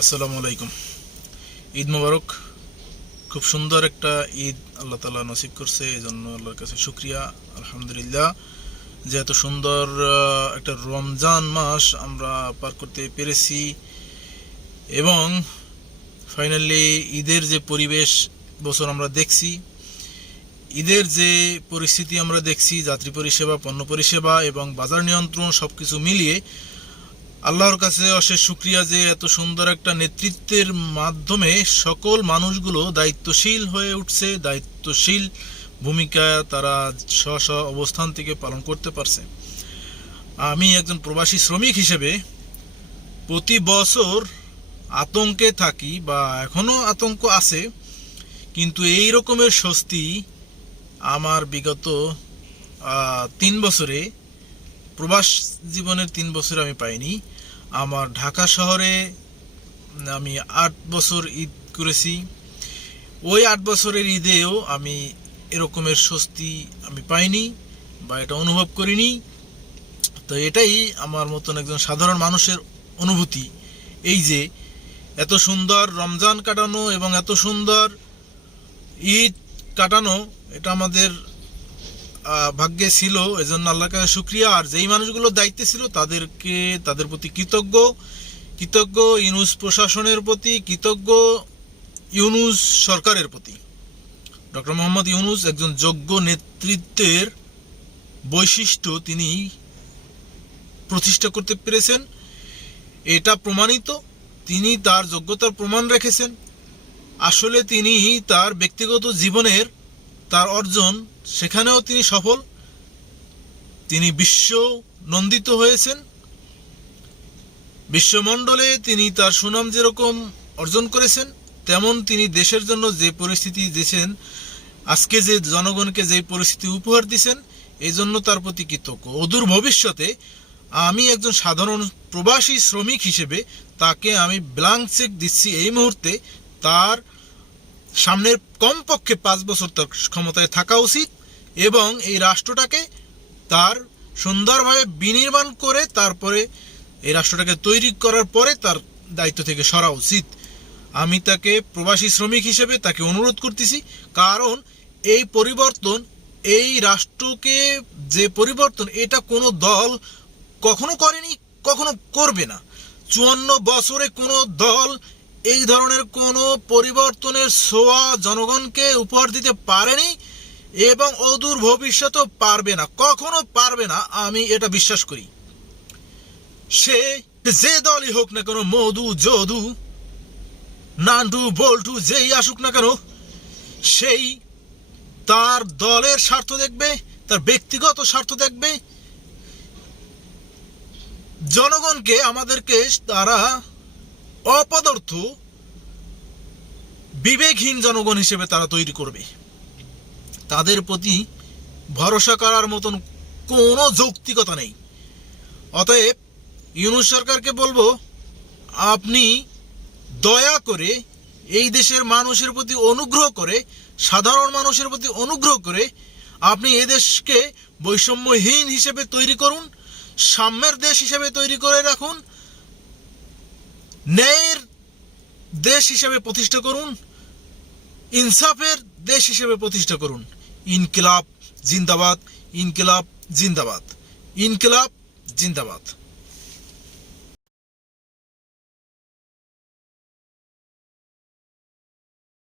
আসসালামু আলাইকুম। ঈদ মোবারক। খুব সুন্দর একটা ঈদ আল্লাহ তালা নসিব করছে এই জন্য আল্লাহর কাছে শুক্রিয়া, আলহামদুলিল্লাহ। যে এত সুন্দর একটা রমজান মাস আমরা পার করতে পেরেছি এবং ফাইনালি ঈদের যে পরিবেশ বছর আমরা দেখছি, ঈদের যে পরিস্থিতি আমরা দেখছি, যাত্রী পরিষেবা, পণ্য পরিষেবা এবং বাজার নিয়ন্ত্রণ সব কিছু মিলিয়ে আল্লাহর কাছে অশেষ শুক্রিয়া যে এত সুন্দর একটা নেতৃত্বের মাধ্যমে সকল মানুষগুলো দায়িত্বশীল হয়ে উঠছে, দায়িত্বশীল ভূমিকা তারা স্ব স্ব অবস্থান থেকে পালন করতে পারছে। আমি একজন প্রবাসী শ্রমিক হিসেবে প্রতি বছর আতঙ্কে থাকি বা এখনও আতঙ্ক আছে, কিন্তু এই রকমের স্বস্তি আমার বিগত তিন বছরে প্রবাস জীবনের তিন বছর আমি পাইনি। আমার ঢাকা শহরে আমি আট বছর ঈদ করেছি। ওই আট বছরের ঈদেও আমি এরকমের স্বস্তি আমি পাইনি বা এটা অনুভব করিনি। তো এটাই আমার মতন একজন সাধারণ মানুষের অনুভূতি। এই যে এত সুন্দর রমজান কাটানো এবং এত সুন্দর ঈদ কাটানো, এটা আমাদের ভাগ্যে ছিল, এজন্য আল্লাহর কাছে শুক্রিয়া। আর যেই মানুষগুলো দায়িত্বে ছিল, তাদেরকে, তাদের প্রতি কৃতজ্ঞ। কৃতজ্ঞ ইউনুস প্রশাসনের প্রতি, কৃতজ্ঞ ইউনুস সরকারের প্রতি। ডক্টর মোহাম্মদ ইউনুস একজন যোগ্য নেতৃত্বের বৈশিষ্ট্য তিনি প্রতিষ্ঠা করতে পেরেছেন। এটা প্রমাণিত। তিনি তার যোগ্যতার প্রমাণ রেখেছেন। আসলে তিনি তার ব্যক্তিগত জীবনের তার অর্জন সেখানেও তিনি সফল। তিনি বিশ্ব নন্দিত হয়েছেন। বিশ্বমণ্ডলে তিনি তার সুনাম যেরকম অর্জন করেছেন, তেমন তিনি দেশের জন্য যে পরিস্থিতি দিয়েছেন, আজকে যে জনগণকে যে পরিস্থিতি উপহার দিয়েছেন, এই জন্য তার প্রতি কৃতজ্ঞ। অদূর ভবিষ্যতে আমি একজন সাধারণ প্রবাসী শ্রমিক হিসেবে তাকে আমি ব্লাঙ্ক চেক দিচ্ছি। এই মুহূর্তে তার সামনের কমপক্ষে পাঁচ বছর তার ক্ষমতায় থাকা উচিত এবং এই রাষ্ট্রটাকে তার সুন্দরভাবে বিনির্মাণ করে তারপরে এই রাষ্ট্রটাকে তৈরি করার পরে তার দায়িত্ব থেকে সরা উচিত। আমি তাকে প্রবাসী শ্রমিক হিসেবে তাকে অনুরোধ করতেছি, কারণ এই পরিবর্তন, এই রাষ্ট্রকে যে পরিবর্তন, এটা কোনো দল কখনো করেনি, কখনো করবে না। চুয়ান্ন বছরে কোনো দল এই ধরনের কোনো পরিবর্তনের ছোঁয়া জনগণকে উপহার দিতে পারেনি এবং অদূর ভবিষ্যতেও পারবে না, কখনো পারবে না, আমি এটা বিশ্বাস করি। সে যে দলই হোক না কেন, মধু, যদু নান্ডু বল্টু, যেই আসুক না কেন, সেই তার দলের স্বার্থ দেখবে, তার ব্যক্তিগত স্বার্থ দেখবে। জনগণকে আমাদেরকে তারা অপদার্থ বিবেকহীন জনগণ হিসেবে তারা তৈরি করবে। তাদের প্রতি ভরসা করার মতন কোনো যৌক্তিকতা নেই। অতএব ইউনুস সরকারকে বলব, আপনি দয়া করে এই দেশের মানুষের প্রতি অনুগ্রহ করে, সাধারণ মানুষের প্রতি অনুগ্রহ করে আপনি এই দেশকে বৈষম্যহীন হিসেবে তৈরি করুন, সাম্যের দেশ হিসেবে তৈরি করে রাখুন ন্যায়ের দেশ হিসেবে প্রতিষ্ঠা করুন, ইনসাফের দেশ হিসেবে প্রতিষ্ঠা করুন। ইনকিলাব জিন্দাবাদ ইনকিলাব জিন্দাবাদ। ইনকিলাব জিন্দাবাদ।